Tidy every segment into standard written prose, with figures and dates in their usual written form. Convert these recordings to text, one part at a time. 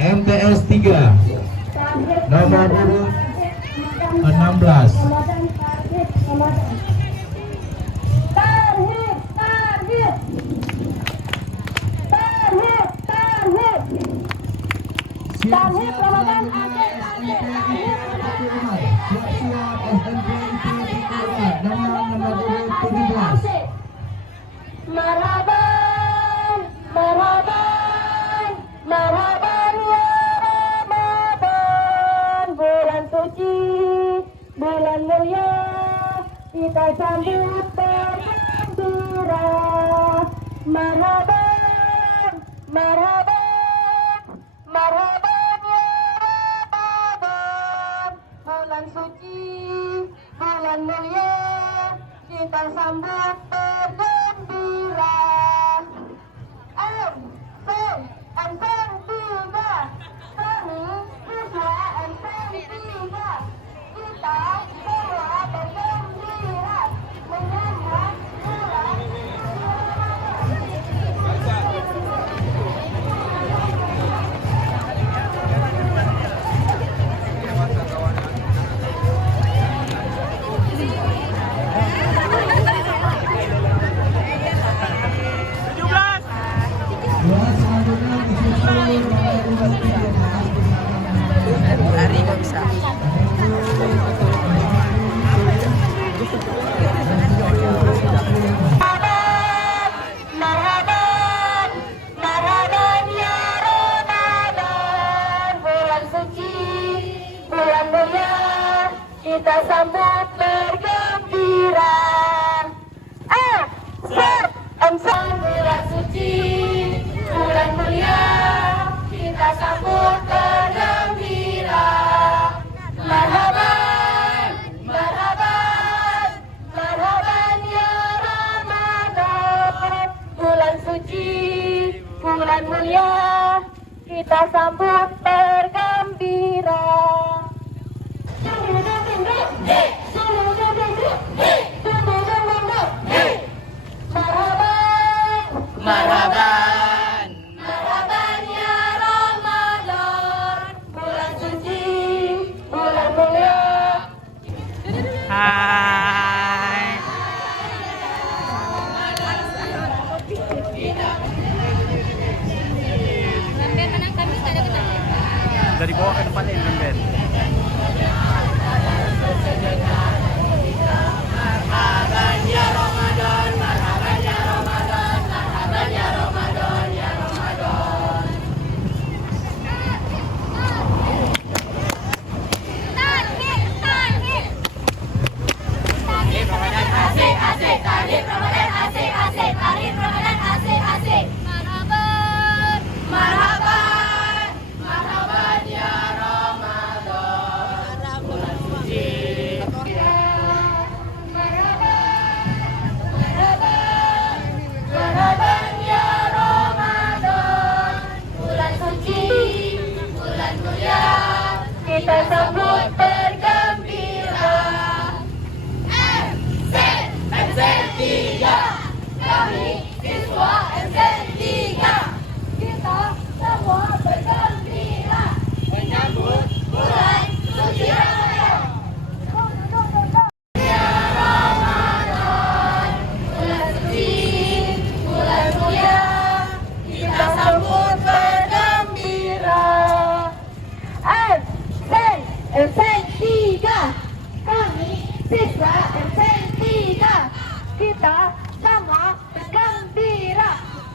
MTS 3 nomor urut 16. Tarhib Ramadan nomor urut 17. Marhaban, marhaban, marhaban ya Ramadan, bulan suci, bulan mulia, kita sambut bergembira. Marhaban, marhaban, marhaban ya Ramadan, bulan suci, bulan mulia, kita sambut bergembira. Lari kok bisa. Marhaban, marhaban ya Ramadan, bulan suci, bulan mulia, kita sambut bergembira. Bulan suci, bulan mulia, kita sambut bergembira. Marhaban, marhaban, marhaban ya Ramadan, bulan suci, bulan mulia, kita sambut bergembira. Marhaban. Marhaban ya Ramadan, bulan suci, bulan mulia. Hai. Dari bawah ke depan ini Ben. Marhaban ya Ramadan, marhaban ya Ramadan, marhaban ya Ramadan, ya Ramadan. Tarhib Ramadan asik asik, tarhib Ramadan asik asik, tarhib Ramadan asik asik. Marhaban, marhaban, marhaban ya Ramadan, bulan suci. Marhaban ya Ramadan, bulan suci, bulan mulia, kita sambut bergembira. MZ3, Kami siswa MZ3, kita semua bergembira menyambut bulan suci Ramadan. Ya Ramadan, bulan suci, bulan mulia, kita sambut bergembira. MZ3, kami siswa MZ3, kita sama bergembira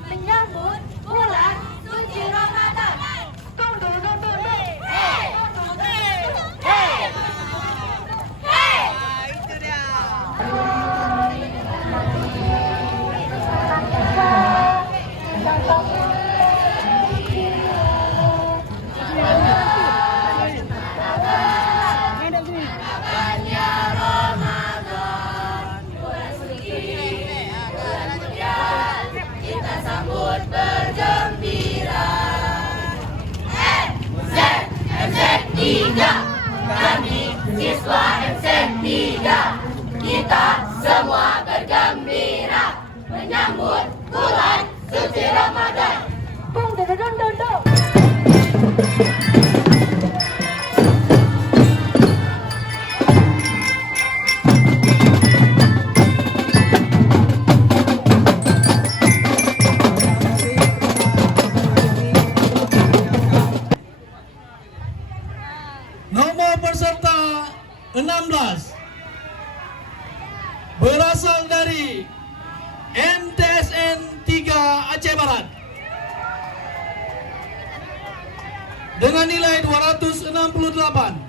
menyambut bulan suci Ramadan. itu dia. Bergembira. MZ3, kami siswa MZ3, kita semua bergembira menyambut bulan suci Ramadan. Nomor peserta 16 berasal dari MTSN 3 Aceh Barat dengan nilai 268.